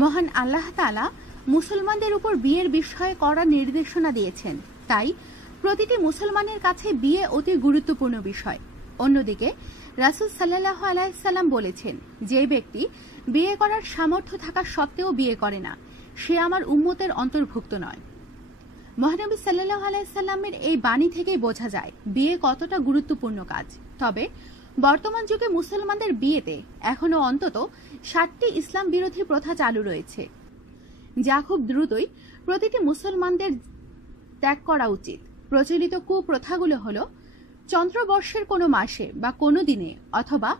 মহান আল্লাহ তালা মুসলমানদের উপর বিয়ের বিষয়ে করা নির্দেশনা দিয়েছেন। তাই প্রতিটি মুসলমানের কাছে বিয়ে অতি গুরুত্বপূর্ণ বিষয়। অন্যদিকে রাসুল সাল্লাহ আলাইসাল্লাম বলেছেন, যে ব্যক্তি বিয়ে করার সামর্থ্য থাকা সত্ত্বেও বিয়ে করে না, সে আমার উম্মতের অন্তর্ভুক্ত নয়। মহানবী সাল্লাহ আলাইসাল্লামের এই বাণী থেকেই বোঝা যায়, বিয়ে কতটা গুরুত্বপূর্ণ কাজ। তবে বর্তমান যুগে মুসলমানদের বিয়েতে এখনও অন্তত ষাটটি ইসলাম বিরোধী প্রথা চালু রয়েছে, যা খুব দ্রুতই প্রতিটি মুসলমানদের ত্যাগ করা উচিত। প্রচলিত কুপ্রথাগুলো হল, চন্দ্রবর্ষের কোনো মাসে বা কোনো দিনে অথবা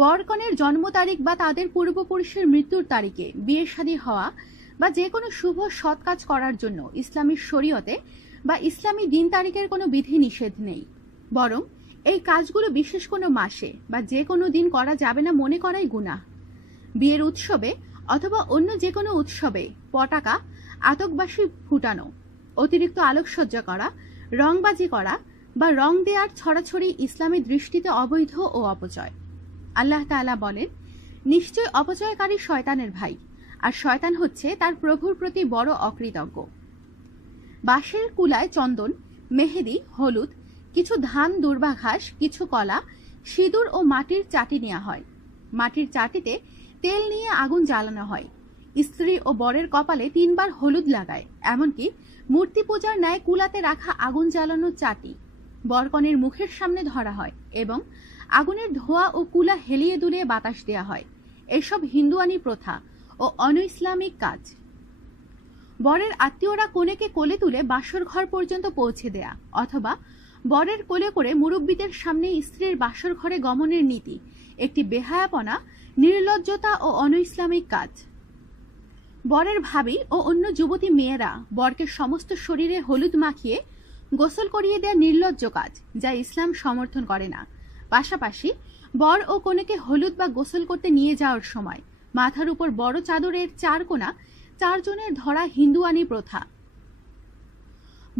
বরকনের জন্ম তারিখ বা তাদের পূর্বপুরুষের মৃত্যুর তারিখে বিয়ে শাদী হওয়া বা যে কোনো শুভ সৎ কাজ করার জন্য ইসলামী শরীয়তে বা ইসলামী দিন তারিখের কোনো বিধি নিষেধ নেই। বরং এই কাজগুলো বিশেষ কোনো মাসে বা যে কোনো দিন করা যাবে না মনে করাই গুণা বিয়ের উৎসবে অথবা অন্য যে কোনো উৎসবে পটাকা আতকবাসী ফুটানো, অতিরিক্ত আলোকসজ্জা করা, রংবাজি করা বা রং দেওয়ার ছড়াছড়ি ইসলামের দৃষ্টিতে অবৈধ ও অপচয়। আল্লাহ তাআলা বলেন, নিশ্চয় অপচয়কারী শয়তানের ভাই, আর শয়তান হচ্ছে তার প্রভুর প্রতি বড় অকৃতজ্ঞ। বাঁশের কুলায় চন্দন, মেহেদি, হলুদ কিছু ধান দুর্বা ঘাস কিছু কলা, সিঁদুর ও মাটির চাটি নেওয়া হয়। মাটির চাটিতে তেল নিয়ে আগুন জ্বালানো হয়। স্ত্রী ও বরের কপালে তিনবার হলুদ লাগায়, এমনকি মূর্তি পূজার ন্যায় কুলাতে রাখা আগুন জ্বালানো চাটি বরকনের মুখের সামনে ধরা হয় এবং আগুনের ধোয়া ও কুলা হেলিয়ে দুলিয়ে বাতাস দেয়া হয়। এসব হিন্দুয়ানি প্রথা ও অন ইসলামিক কাজ। বরের আত্মীয়রা কনেকে কোলে তুলে বাসর ঘর পর্যন্ত পৌঁছে দেয়া অথবা বরের কোলে করে মুরব্বীদের সামনে স্ত্রীর বাসর ঘরে গমনের নীতি, একটি বেহায়াপনা, নির্লজ্জতা ও অন ইসলামিক কাজ। বরের ভাবি ও অন্য যুবতী মেয়েরা বরকে সমস্ত শরীরে হলুদ মাখিয়ে গোসল করিয়ে দেয়া নির্লজ্জ কাজ, যা ইসলাম সমর্থন করে না। পাশাপাশি বর ও কনেকে হলুদ বা গোসল করতে নিয়ে যাওয়ার সময় মাথার উপর বড় চাদরের চার কোনা চারজনের ধরা হিন্দুয়ানি প্রথা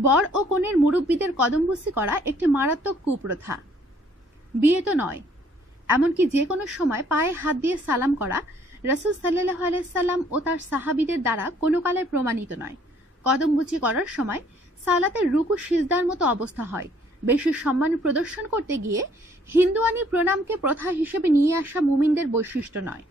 বর ও কনের মুরব্বীদের কদমবুসি করা একটি মারাত্মক কুপ্রথা। বিয়ে তো নয়। এমনকি যে কোনো সময় পায়ে হাত দিয়ে সালাম করা রসুল সাল্লাহ আলাইসাল্লাম ও তার সাহাবিদের দ্বারা কোনো কালে প্রমাণিত নয়। কদমবুচি করার সময় সালাতের রুকু সিজদার মতো অবস্থা হয়। বেশি সম্মান প্রদর্শন করতে গিয়ে হিন্দুয়ানি প্রণামকে প্রথা হিসেবে নিয়ে আসা মুমিনদের বৈশিষ্ট্য নয়।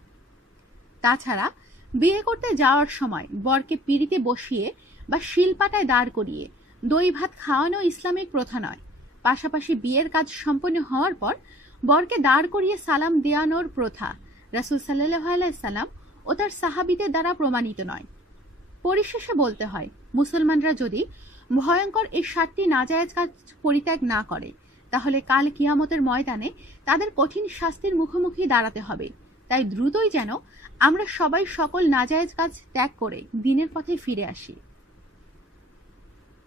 তাছাড়া বিয়ে করতে যাওয়ার সময় বরকে পিড়িতে বসিয়ে বা শিলপাটায় দাঁড় করিয়ে দই ভাত খাওয়ানো ইসলামিক প্রথা নয়। পাশাপাশি বিয়ের কাজ সম্পন্ন হওয়ার পর বরকে দাঁড় করিয়ে সালাম দেয়ানোর প্রথা রাসুল সাল্লাহ আলাইসাল্লাম ও তার সাহাবিদের দ্বারা প্রমাণিত নয়। পরিশেষে বলতে হয়, মুসলমানরা যদি ভয়ঙ্কর এই সাতটি নাজায়েজ কাজ পরিত্যাগ না করে, তাহলে কাল কিয়ামতের ময়দানে তাদের কঠিন শাস্তির মুখোমুখি দাঁড়াতে হবে। তাই দ্রুতই যেন আমরা সবাই সকল নাজায়েজ কাজ ত্যাগ করে দিনের পথে ফিরে আসি।